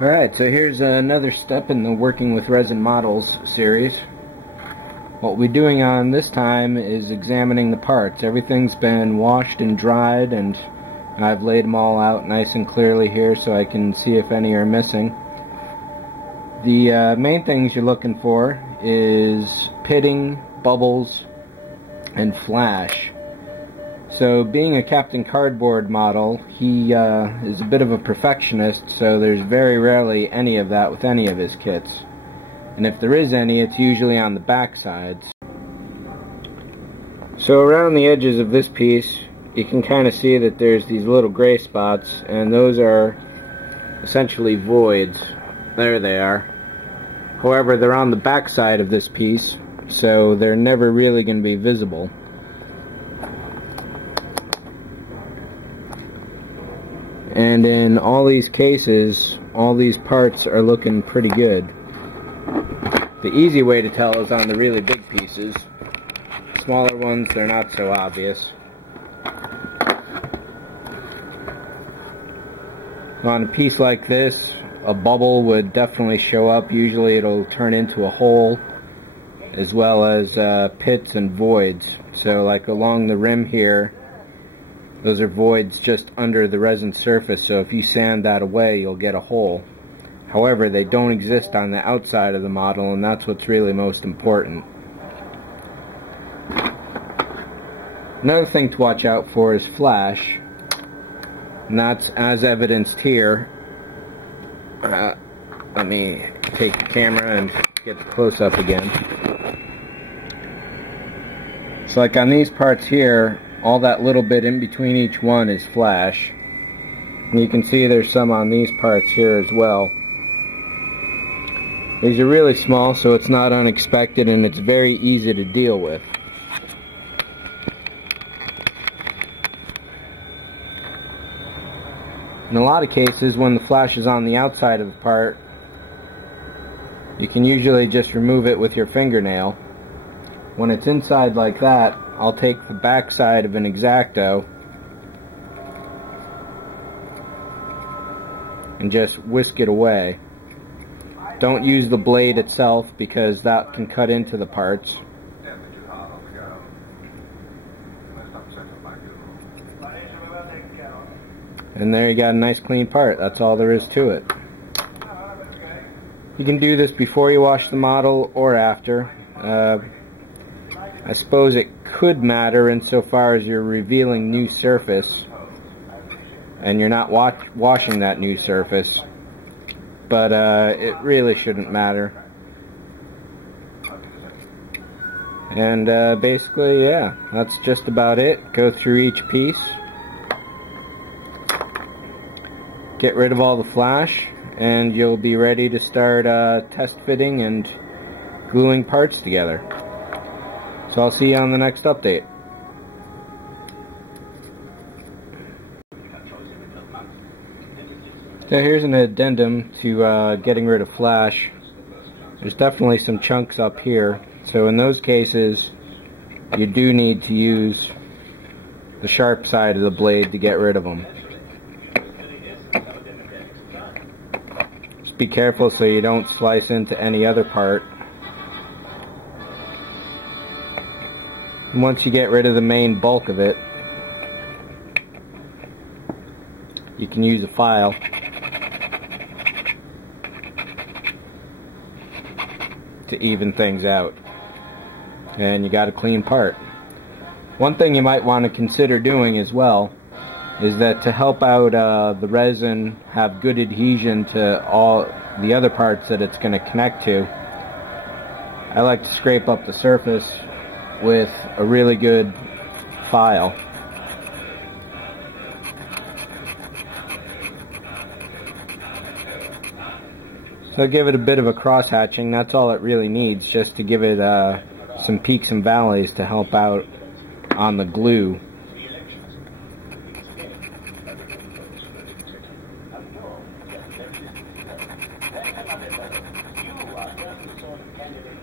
Alright, so here's another step in the Working with Resin Models series. What we're doing on this time is examining the parts. Everything's been washed and dried, and I've laid them all out nice and clearly here so I can see if any are missing. The main things you're looking for is pitting, bubbles, and flash. So being a Captain Cardboard model, he is a bit of a perfectionist, so there's very rarely any of that with any of his kits. And if there is any, it's usually on the back sides. So around the edges of this piece, you can kind of see that there's these little gray spots, and those are essentially voids. There they are. However, they're on the back side of this piece, so they're never really going to be visible. And in all these cases, all these parts are looking pretty good. The easy way to tell is on the really big pieces. Smaller ones, they're not so obvious. On a piece like this, a bubble would definitely show up. Usually it'll turn into a hole, as well as pits and voids. So like along the rim here, those are voids just under the resin surface, so if you sand that away, you'll get a hole. However, they don't exist on the outside of the model, and that's what's really most important. Another thing to watch out for is flash, and that's as evidenced here. Let me take the camera and get the close-up again. So like on these parts here, all that little bit in between each one is flash. And you can see there's some on these parts here as well. These are really small, so it's not unexpected, and it's very easy to deal with. In a lot of cases, when the flash is on the outside of the part, you can usually just remove it with your fingernail. When it's inside like that, I'll take the back side of an X-Acto and just whisk it away. Don't use the blade itself because that can cut into the parts. And there you got a nice clean part. That's all there is to it. You can do this before you wash the model or after. I suppose it could matter insofar as you're revealing new surface and you're not washing that new surface, but it really shouldn't matter. And basically, yeah, that's just about it. Go through each piece, get rid of all the flash, and you'll be ready to start test fitting and gluing parts together. So I'll see you on the next update. So here's an addendum to getting rid of flash. There's definitely some chunks up here, so in those cases you do need to use the sharp side of the blade to get rid of them. Just be careful so you don't slice into any other part. Once you get rid of the main bulk of it, you can use a file to even things out, and you got a clean part. One thing you might want to consider doing as well is that to help out the resin have good adhesion to all the other parts that it's going to connect to, I like to scrape up the surface with a really good file. So give it a bit of a cross hatching. That's all it really needs, just to give it some peaks and valleys to help out on the glue.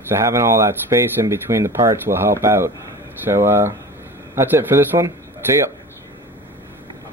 So having all that space in between the parts will help out. So that's it for this one. See ya.